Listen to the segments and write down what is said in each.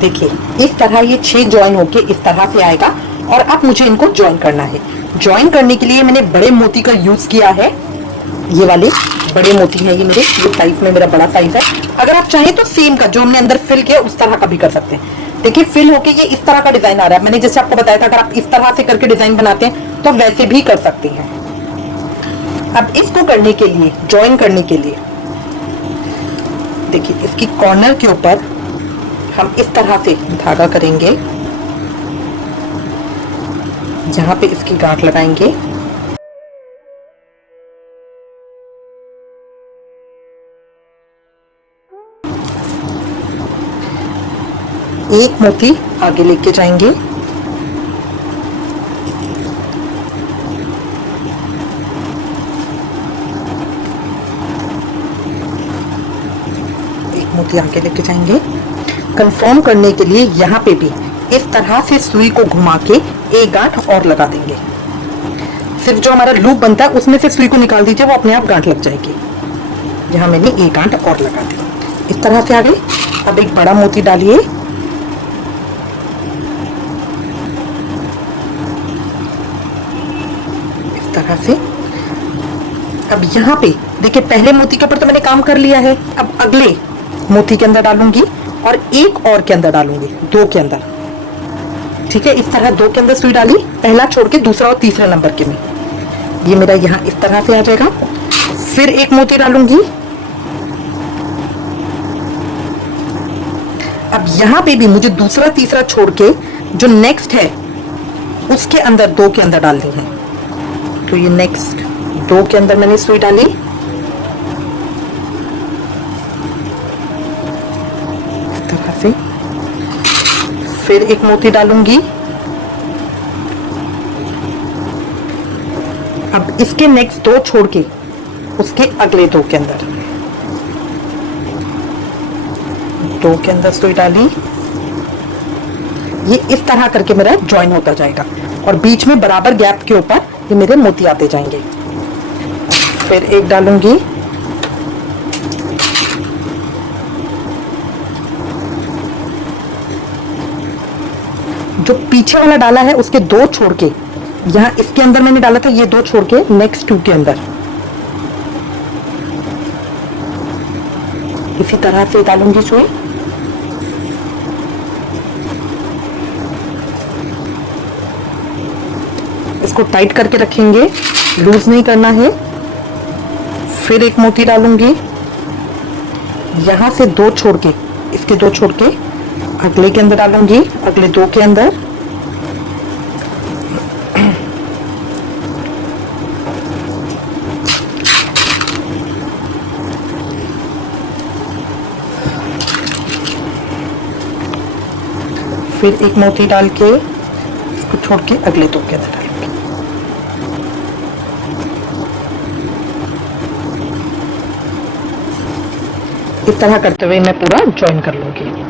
देखिए इस तरह ये 6 ज्वाइन होके इस तरह से आएगा और अब मुझे इनको ज्वाइन करना है। ज्वाइन करने के लिए मैंने बड़े मोती का यूज किया है। ये वाले बड़े मोती है, ये मेरे ये साइज में मेरा बड़ा साइज है। अगर आप चाहें तो सेम का जो हमने अंदर फिल किया उस तरह का भी कर सकते हैं। देखिए फिल होके ये इस तरह का डिजाइन आ रहा है। मैंने जैसे आपको बताया था अगर आप इस तरह से करके डिजाइन बनाते हैं तो वैसे भी कर सकते हैं। अब इसको करने के लिए, ज्वाइन करने के लिए देखिए इसकी कॉर्नर के ऊपर हम इस तरह से धागा करेंगे, जहां पे इसकी गांठ लगाएंगे। एक मोती आगे लेके जाएंगे, एक मोती आगे लेके जाएंगे। कंफर्म करने के लिए यहाँ पे भी इस तरह से सुई को घुमा के एक गांठ और लगा देंगे। सिर्फ जो हमारा लूप बनता है उसमें से सुई को निकाल दीजिए, वो अपने आप गांठ लग जाएगी। यहाँ मैंने एक गांठ और लगा दी, इस तरह से आ गई। अब एक बड़ा मोती डालिए, इस तरह से। अब यहाँ पे देखिए पहले मोती के ऊपर तो मैंने काम कर लिया है। अब अगले मोती के अंदर डालूंगी और एक और के अंदर डालूंगी, दो के अंदर। ठीक है, इस तरह दो के अंदर सुई डाली, पहला छोड़ के दूसरा और तीसरा नंबर के में। ये मेरा यहाँ इस तरह से आ जाएगा। फिर एक मोती डालूंगी। अब यहाँ पे भी मुझे दूसरा तीसरा छोड़ के जो नेक्स्ट है उसके अंदर दो के अंदर डालनी है। तो ये नेक्स्ट दो के अंदर मैंने सुई डाली, इस तरह से। फिर एक मोती डालूंगी। अब इसके नेक्स्ट दो छोड़ के उसके अगले दो के अंदर, दो के अंदर सुई डाली। ये इस तरह करके मेरा ज्वाइन होता जाएगा और बीच में बराबर गैप के ऊपर ये मेरे मोती आते जाएंगे। फिर एक डालूंगी, जो पीछे वाला डाला है उसके दो छोड़ के, यहाँ इसके अंदर मैंने डाला था, ये दो छोड़ के नेक्स्ट टू के अंदर इसी तरह से डालूंगी सुई। इसको टाइट करके रखेंगे, लूज नहीं करना है। फिर एक मोती डालूंगी, यहां से दो छोड़ के, इसके दो छोड़ के अगले के अंदर डालूंगी, अगले दो के अंदर। फिर एक मोती डाल के इसको छोड़ के अगले दो के अंदर डालूंगी। इस तरह करते हुए मैं पूरा ज्वाइन कर लूंगी।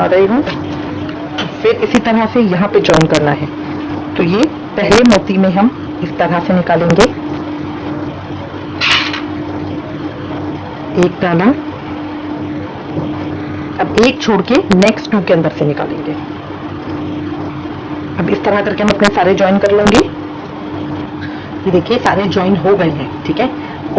दिखा रही हूँ। फिर इसी तरह से यहाँ पे ज्वाइन करना है। तो ये पहले मोती में हम इस तरह से निकालेंगे, एक डाला। अब एक छोड़ के नेक्स्ट 2 के अंदर से निकालेंगे। अब इस तरह करके हम अपने सारे ज्वाइन कर लेंगे। ये देखिए सारे ज्वाइन हो गए हैं, ठीक है।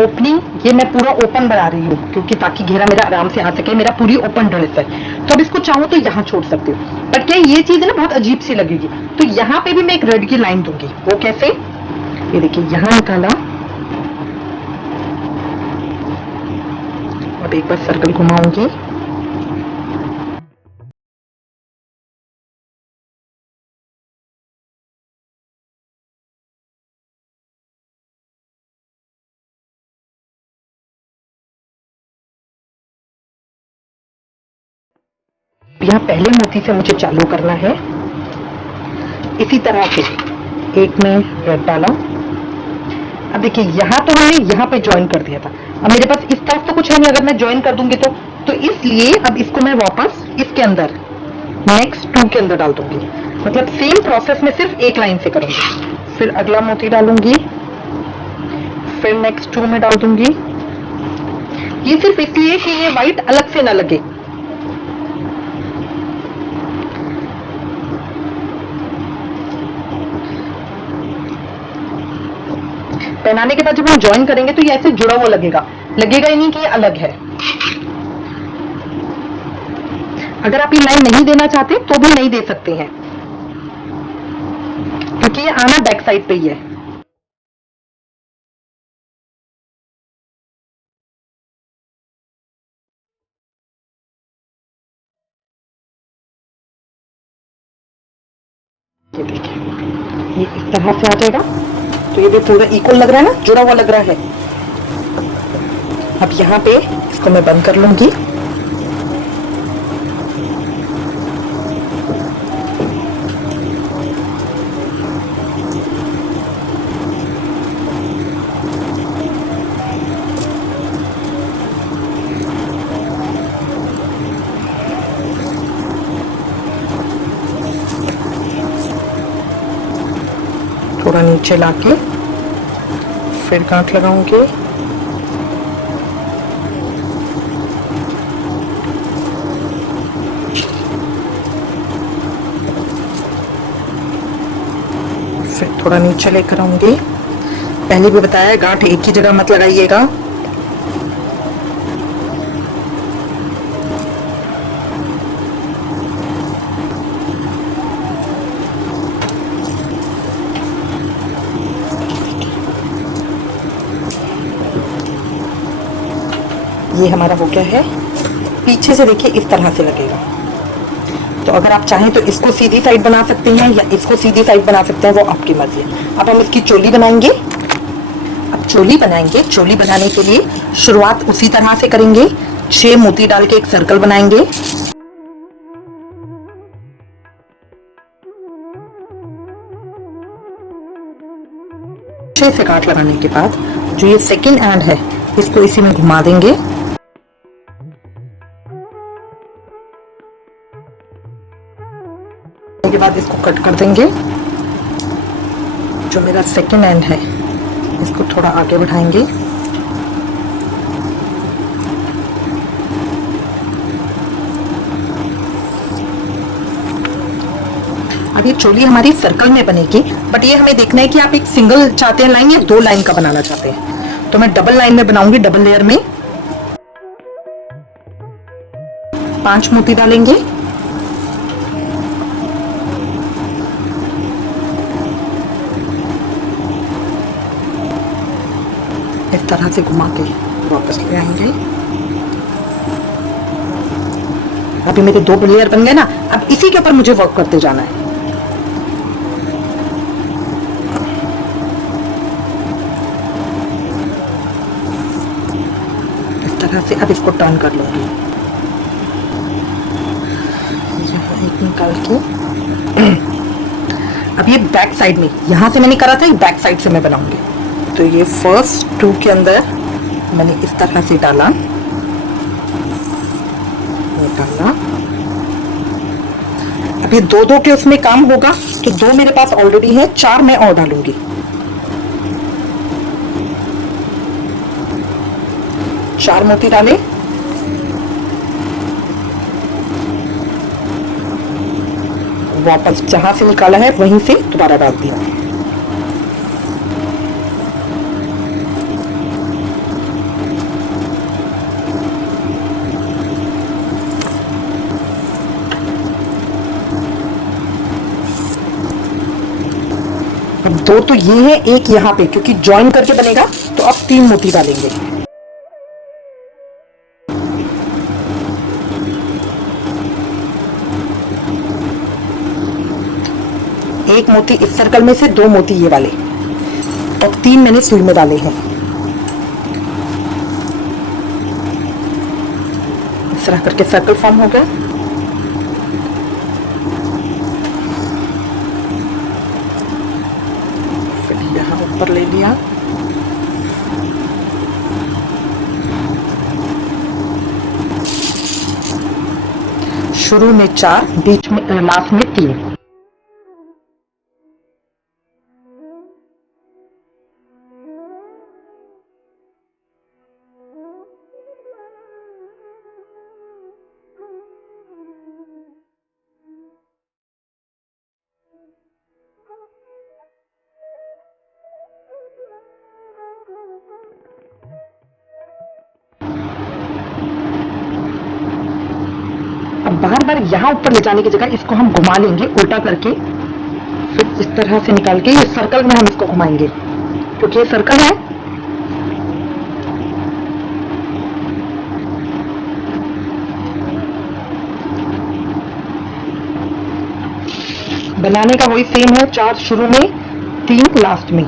ओपनिंग ये मैं पूरा ओपन बना रही हूँ क्योंकि ताकि घेरा मेरा आराम से आ सके। मेरा पूरी ओपन ड्रेस है, तो अब इसको चाहूँ तो यहाँ छोड़ सकती हूँ, बट क्या ये चीज ना बहुत अजीब सी लगेगी। तो यहाँ पे भी मैं एक रेड की लाइन दूंगी। वो कैसे, ये देखिए यहाँ निकाला। अब एक बार सर्कल घुमाऊंगी। यहाँ पहले मोती से मुझे चालू करना है। इसी तरह से एक में रेड डाला। अब देखिए यहाँ तो हमने यहाँ पे ज्वाइन कर दिया था। अब मेरे पास इस तरफ तो कुछ है नहीं, अगर मैं ज्वाइन कर दूंगी तो इसलिए अब इसको मैं वापस इसके अंदर नेक्स्ट 2 के अंदर डाल दूंगी। मतलब सेम प्रोसेस में सिर्फ एक लाइन से करूंगी। फिर अगला मोती डालूंगी, फिर नेक्स्ट 2 में डाल दूंगी। ये सिर्फ इसलिए कि ये व्हाइट अलग से ना लगे। पहनाने के बाद जब हम ज्वाइन करेंगे तो ये ऐसे जुड़ा हुआ लगेगा, लगेगा ही नहीं कि ये अलग है। अगर आप ये लाइन नहीं देना चाहते तो भी नहीं दे सकते हैं, क्योंकि ये आना बैक साइड पे ही है। ये देखिए ये इस तरह से आ जाएगा। तो ये भी पूरा इक्वल लग रहा है ना, जुड़ा हुआ लग रहा है। अब यहाँ पे इसको मैं बंद कर लूंगी। थोड़ा नीचे लाके फिर गांठ लगाऊंगी। फिर थोड़ा नीचे लेकर आऊंगी। पहले भी बताया गांठ एक ही जगह मत लगाइएगा। ये हमारा हो गया है। पीछे से देखिए इस तरह से लगेगा। तो अगर आप चाहें तो इसको सीधी साइड बना सकते हैं या इसको सीधी साइड बना सकते हैं, वो आपकी मर्जी है। अब हम इसकी चोली बनाएंगे। अब चोली बनाएंगे। चोली बनाने के लिए शुरुआत उसी तरह से करेंगे। 6 मोती डाल के एक सर्कल बनाएंगे। अच्छे से गांठ लगाने के बाद जो ये सेकंड एंड है इसको इसी में घुमा देंगे। के बाद इसको कट कर देंगे। जो मेरा सेकंड एंड है इसको थोड़ा आगे बढ़ाएंगे। अब ये चोली हमारी सर्कल में बनेगी, बट ये हमें देखना है कि आप एक सिंगल चाहते हैं लाइन या 2 लाइन का बनाना चाहते हैं। तो मैं डबल लाइन में बनाऊंगी, डबल लेयर में 5 मोती डालेंगे। इस तरह से घुमा के वापस ले आएंगे। अभी मेरे 2 लेयर बन गए ना। अब इसी के ऊपर मुझे वर्क करते जाना है। इस तरह से अब इसको टर्न कर लूंगी। यहाँ एक निकाल के अब ये बैक साइड में, यहां से मैंने करा था, ये बैक साइड से मैं बनाऊंगी। तो ये फर्स्ट 2 के अंदर मैंने इस तरह से डाला, अभी दो दो के उसमें काम होगा, तो दो मेरे पास ऑलरेडी है, चार मैं और डालूंगी। चार मोती डाले, वापस जहां से निकाला है वहीं से दोबारा डाल दिया। अब दो तो ये है, एक यहाँ पे, क्योंकि ज्वाइन करके बनेगा तो अब तीन मोती डालेंगे। एक मोती इस सर्कल में से, दो मोती ये वाले, और तीन मैंने सुई में डाले हैं। इस तरह करके सर्कल फॉर्म हो गया। फिर यहाँ ऊपर ले लिया, शुरू में चार, बीच में लास्ट में तीन। बार बार यहाँ ऊपर ले जाने की जगह इसको हम घुमा लेंगे उल्टा करके, फिर इस तरह से निकाल के ये सर्कल में हम इसको घुमाएंगे, क्योंकि ये सर्कल है। बनाने का वही सेम है, चार शुरू में, तीन लास्ट में।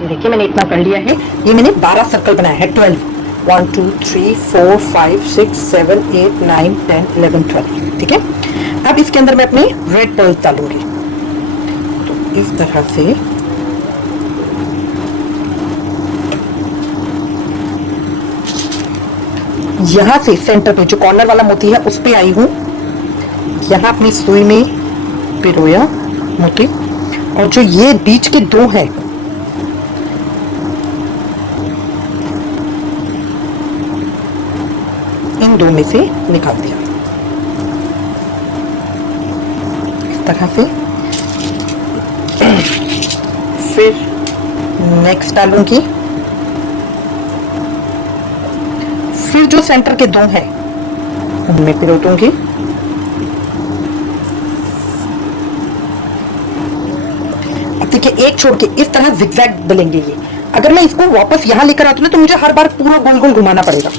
देखिए मैंने इतना कर लिया है। ये मैंने 12 सर्कल बनाया है, 12, 1 2 3 4 5 6 7 8 9 10 11 12। ठीक है, अब इसके अंदर मैं अपनी रेड पर्ल्स डालूंगी। तो इस तरह से यहां से सेंटर पे जो कॉर्नर वाला मोती है उस पे आई हूं, यहां अपनी सुई में पिरोया मोती, और जो ये बीच के दो है इन दो में से निकाल दिया इस तरह से। फिर नेक्स्ट डालूंगी, फिर जो सेंटर के दो हैं उनमें पिरो दूंगी। अब देखिए एक छोड़ के इस तरह जिगजैग डलेंगे ये। अगर मैं इसको वापस यहां लेकर आती हूँ तो मुझे हर बार पूरा गोल गोल घुमाना पड़ेगा।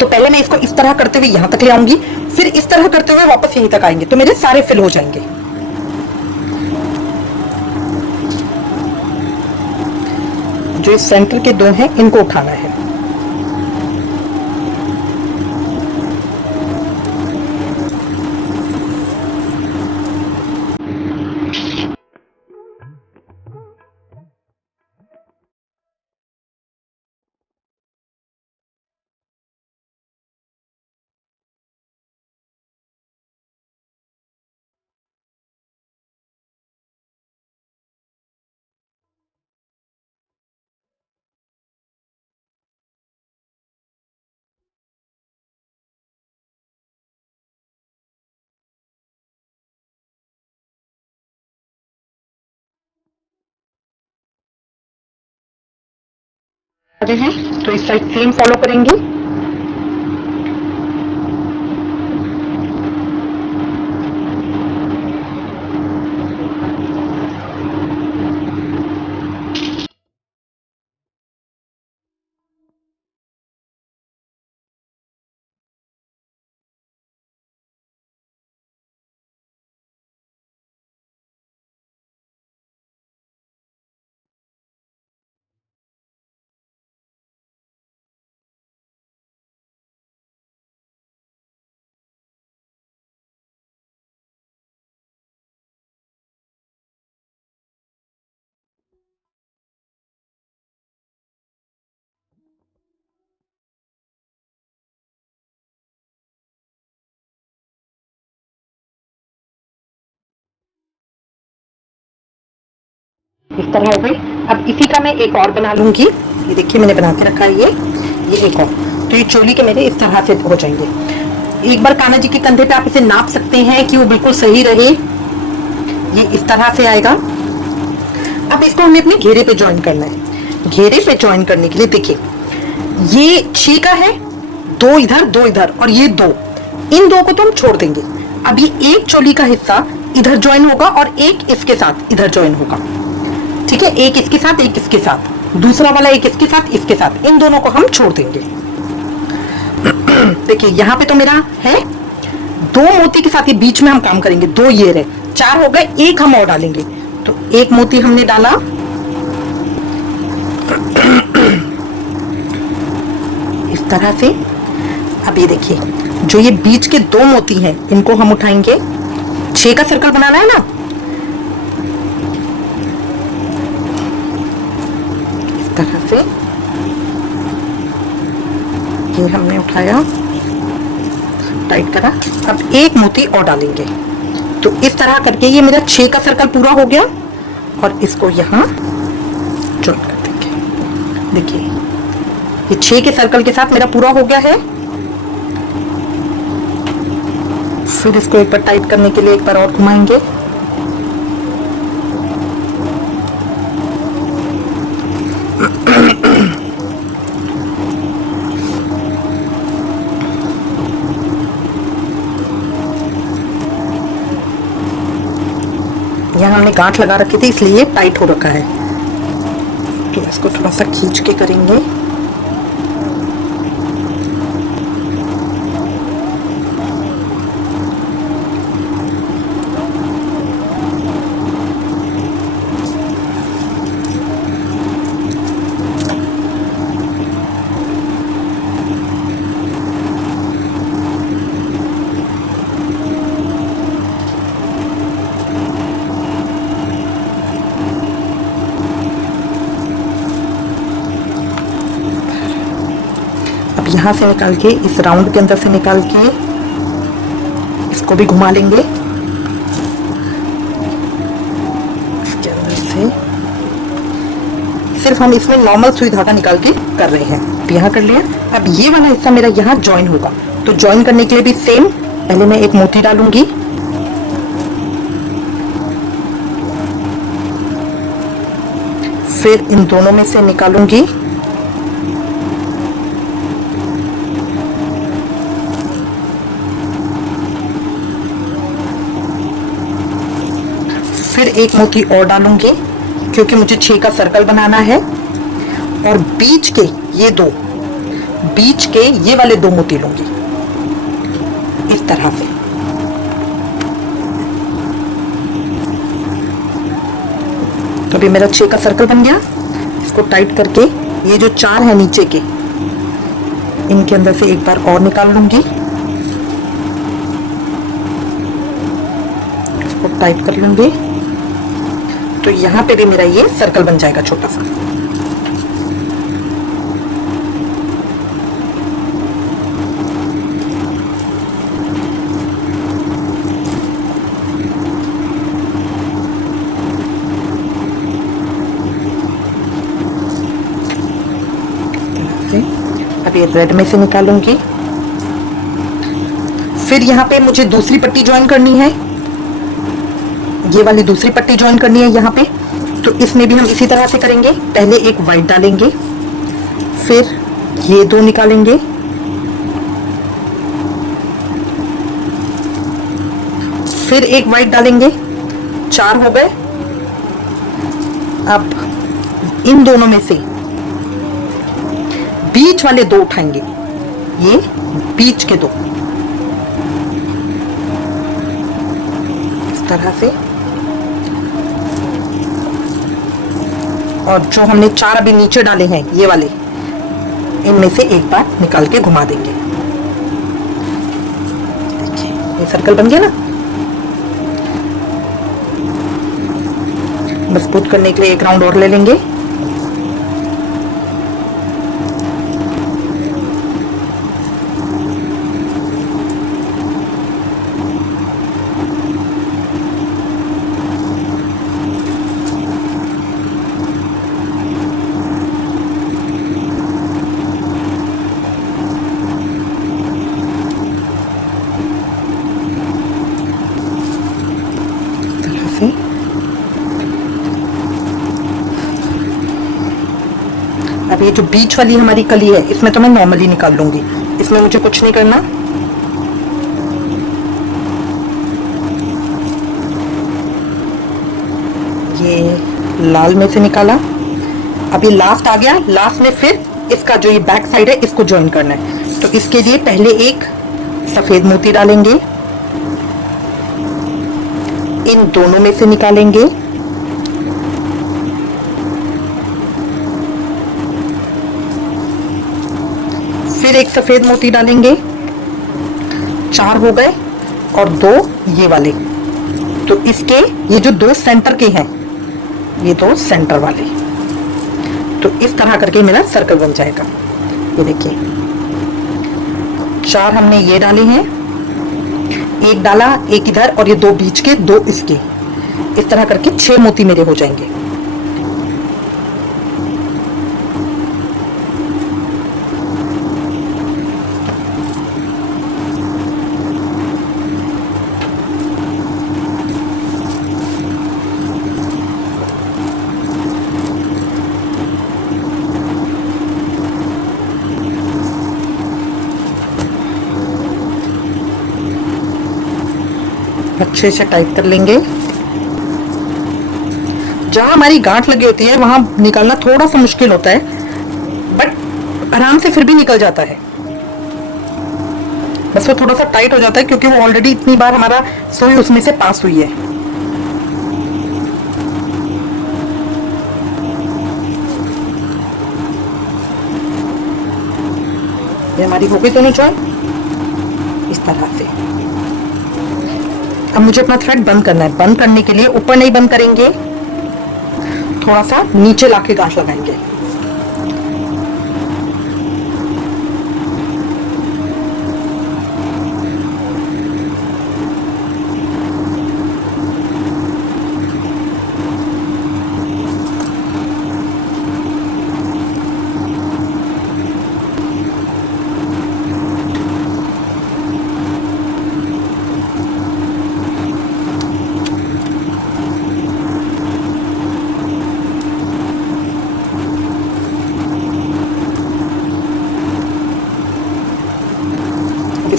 तो पहले मैं इसको इस तरह करते हुए यहां तक ले आऊंगी, फिर इस तरह करते हुए वापस यहीं तक आएंगे, तो मेरे सारे फिल हो जाएंगे। जो इस सेंटर के दो हैं इनको उठाना है। रहे हैं तो इस साइड सेम फॉलो करेंगे। इस तरह हो गई। अब इसी का मैं एक और बना लूंगी। ये देखिए मैंने बना के रखा है ये एक और। तो ये चोली के मेरे इस तरह से हो जाएंगे। एक बार कान्हा जी के कंधे पे आप इसे नाप सकते हैं कि वो बिल्कुल सही रहे। ये इस तरह से आएगा। अब इसको हमें अपने घेरे पे ज्वाइन करना है। घेरे पे ज्वाइन करने के लिए देखिए ये 6 का है, 2 इधर और ये 2, इन 2 को तो हम छोड़ देंगे। अब ये एक चोली का हिस्सा इधर ज्वाइन होगा और एक इसके साथ इधर ज्वाइन होगा। ठीक है, एक इसके साथ एक इसके साथ, दूसरा वाला एक इसके साथ, इन दोनों को हम छोड़ देंगे। देखिए यहाँ पे तो मेरा है 2 मोती के साथ, ये बीच में हम काम करेंगे। 2 ये रहे, 4 हो गए, एक हम और डालेंगे। तो एक मोती हमने डाला, इस तरह से। अब ये देखिए जो ये बीच के 2 मोती हैं इनको हम उठाएंगे। 6 का सर्कल बनाना है ना, इस तरह से ये हमने उठाया, टाइट करा। अब एक मोती और डालेंगे। तो इस तरह करके ये मेरा 6 का सर्कल पूरा हो गया और इसको यहाँ जॉइन कर देंगे। देखिए ये 6 के सर्कल के साथ मेरा पूरा हो गया है। फिर इसको एक बार टाइट करने के लिए एक बार और घुमाएंगे। यहाँ हमने गांठ लगा रखी थी इसलिए टाइट हो रखा है। तो इसको थोड़ा सा खींच के करेंगे। यहाँ से निकाल के इस राउंड के अंदर से निकाल के इसको भी घुमा लेंगे। इसके अंदर से सिर्फ हम इसमें नॉर्मल सुई धागा निकाल के कर रहे हैं। तो यहाँ कर लिया। अब ये वाला हिस्सा मेरा यहाँ ज्वाइन होगा। तो ज्वाइन करने के लिए भी सेम, पहले मैं एक मोती डालूंगी, फिर इन दोनों में से निकालूंगी, फिर एक मोती और डालूंगी क्योंकि मुझे 6 का सर्कल बनाना है। और बीच के ये वाले 2 मोती लूंगी इस तरह से। तो अभी मेरा 6 का सर्कल बन गया। इसको टाइट करके ये जो 4 है नीचे के, इनके अंदर से एक बार और निकाल लूंगी, इसको टाइट कर लूंगी। तो यहाँ पे भी मेरा ये सर्कल बन जाएगा छोटा सा। अब ये रेड में से निकालूंगी। फिर यहाँ पे मुझे दूसरी पट्टी ज्वाइन करनी है, ये वाली दूसरी पट्टी ज्वाइन करनी है यहाँ पे। तो इसमें भी हम इसी तरह से करेंगे। पहले एक वाइट डालेंगे, फिर ये दो निकालेंगे, फिर एक वाइट डालेंगे, 4 हो गए। अब इन दोनों में से बीच वाले 2 उठाएंगे, ये बीच के 2 इस तरह से, और जो हमने 4 अभी नीचे डाले हैं ये वाले, इनमें से एक बार निकाल के घुमा देंगे। देखिए ये सर्कल बन गया ना। मजबूत करने के लिए एक राउंड और ले लेंगे। अब ये जो बीच वाली हमारी कली है, इसमें तो मैं नॉर्मली निकाल लूंगी, इसमें मुझे कुछ नहीं करना। ये लाल में से निकाला। अभी लास्ट आ गया, लास्ट में फिर इसका जो ये बैक साइड है इसको ज्वाइन करना है। तो इसके लिए पहले एक सफेद मोती डालेंगे, इन दोनों में से निकालेंगे, फिर एक सफेद मोती डालेंगे, 4 हो गए, और 2 ये वाले। तो इसके ये जो 2 सेंटर के हैं, ये 2 सेंटर वाले, तो इस तरह करके मेरा सर्कल बन जाएगा। ये देखिए 4 हमने ये डाले हैं, एक डाला, एक इधर, और ये 2 बीच के, 2 इसके, इस तरह करके 6 मोती मेरे हो जाएंगे। अच्छे से टाइट कर लेंगे। जहां हमारी गांठ लगी होती है वहां निकालना थोड़ा सा मुश्किल होता है, बट आराम से फिर भी निकल जाता है। बस वो थोड़ा सा टाइट हो जाता है क्योंकि वो ऑलरेडी इतनी बार हमारा सुई उसमें से पास हुई है। ये हमारी हो गई दोनों जॉइंट इस तरह से। अब मुझे अपना थ्रेड बंद करना है। बंद करने के लिए ऊपर नहीं बंद करेंगे, थोड़ा सा नीचे लाके गांठ लगाएंगे।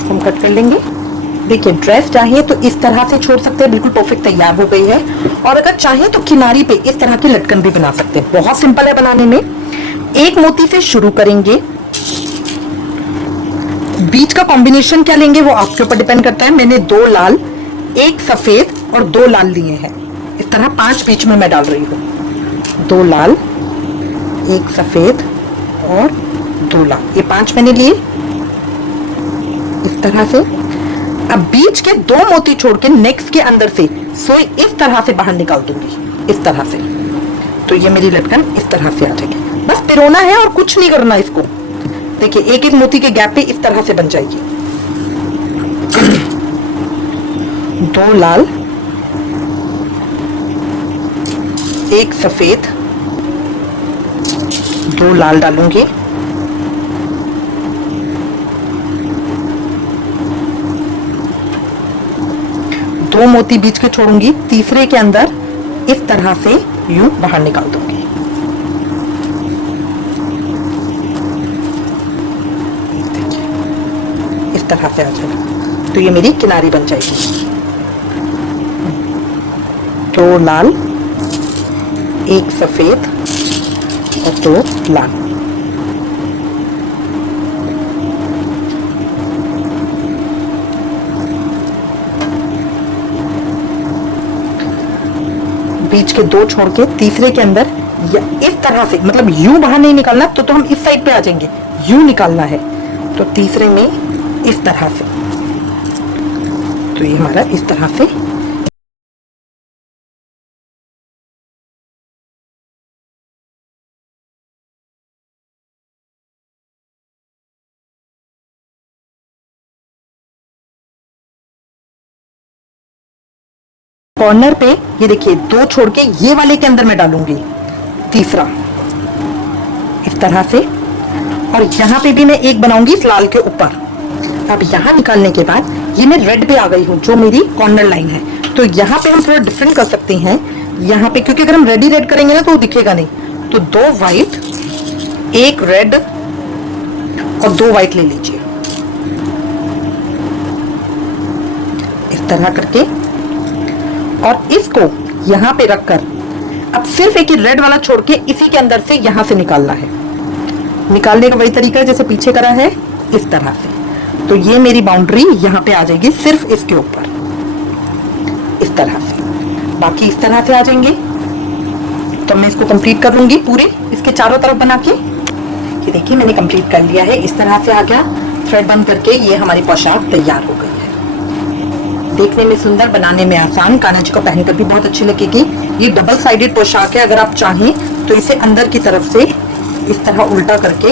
हम कट कर लेंगे। देखिए ड्रेस चाहिए तो इस तरह से छोड़ सकते हैं, बिल्कुल परफेक्ट तैयार हो गई है। और अगर चाहें तो किनारी पे इस तरह के लटकन भी बना सकते हैं, बहुत सिंपल है बनाने में। एक मोती से शुरू करेंगे, बीच का कॉम्बिनेशन क्या लेंगे वो आपके ऊपर डिपेंड करता है। मैंने 2 लाल, 1 सफेद और 2 लाल लिए हैं। इस तरह 5 बीच में मैं डाल रही हूँ। 2 लाल, 1 सफेद और 2 लाल, ये 5 मैंने लिए इस तरह से। अब बीच के 2 मोती छोड़ के नेक्स्ट के अंदर से सुई इस तरह से बाहर निकाल दूंगी, इस तरह से। तो ये मेरी लटकन इस तरह से आ जाएगी। बस पिरोना है और कुछ नहीं करना इसको। देखिए एक एक मोती के गैप पे इस तरह से बन जाएगी। 2 लाल, 1 सफेद, 2 लाल डालूंगी, दो मोती बीच के छोड़ूंगी, तीसरे के अंदर इस तरह से यूं बाहर निकाल दूंगी। तरह से आ जाएगा। तो ये मेरी किनारी बन जाएगी। दो लाल, एक सफेद और दो लाल। बीच के दो छोड़ के तीसरे के अंदर इस तरह से, मतलब यूं बाहर नहीं निकालना, तो हम इस साइड पे आ जाएंगे, यूं निकालना है। तो तीसरे में इस तरह से, तो ये हमारा इस तरह से। कॉर्नर पे ये देखिए दो छोड़ के ये वाले के अंदर मैं डालूंगी तीसरा, इस तरह से। और यहाँ पे भी मैं एक बनाऊंगी इस लाल के ऊपर। अब यहाँ निकालने के बाद ये मैं रेड पे आ गई हूँ, जो मेरी कॉर्नर लाइन है। तो यहाँ पे हम थोड़ा डिफरेंट कर सकते हैं यहाँ पे, क्योंकि अगर हम रेड ही रेड करेंगे ना तो वो दिखेगा नहीं। तो दो वाइट, एक रेड और दो वाइट ले लीजिए, इस तरह करके। और इसको यहाँ पे रखकर अब सिर्फ एक ही रेड वाला छोड़ के इसी के अंदर से यहाँ से निकालना है। निकालने का वही तरीका है जैसे पीछे करा है, इस तरह से। तो ये मेरी बाउंड्री यहाँ पे आ जाएगी सिर्फ इसके ऊपर, इस तरह से। बाकी इस तरह से आ जाएंगे। तो मैं इसको कंप्लीट कर लूंगी पूरे इसके चारों तरफ बना के। ये देखिए मैंने कंप्लीट कर लिया है, इस तरह से आ गया। थ्रेड बंद करके ये हमारी पोशाक तैयार हो गई है। देखने में सुंदर, बनाने में आसान, कान्हा जी को पहनकर भी बहुत अच्छी लगेगी। ये डबल साइडेड पोशाक है। अगर आप चाहें तो इसे अंदर की तरफ से इस तरह उल्टा करके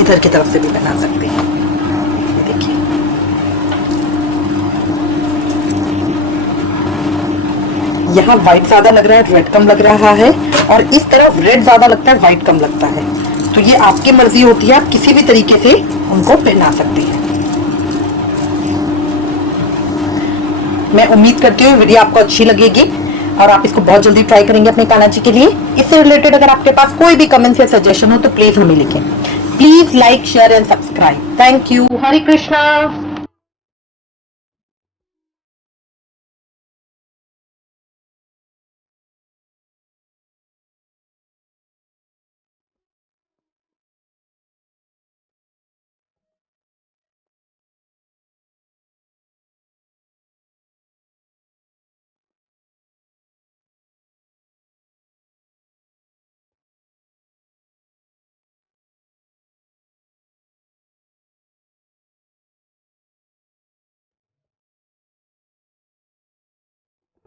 इधर की तरफ से भी बना सकते हैं। ये देखिए, यहाँ व्हाइट ज्यादा लग रहा है, रेड कम लग रहा है, और इस तरफ रेड ज्यादा लगता है, व्हाइट कम लगता है। तो ये आपकी मर्जी होती है, आप किसी भी तरीके से उनको पहना सकते हैं। मैं उम्मीद करती हूँ वीडियो आपको अच्छी लगेगी और आप इसको बहुत जल्दी ट्राई करेंगे अपने कान्हा जी के लिए। इससे रिलेटेड अगर आपके पास कोई भी कमेंट या सजेशन हो तो प्लीज हमें लिखें। Please like, share and subscribe. Thank you. Hare Krishna.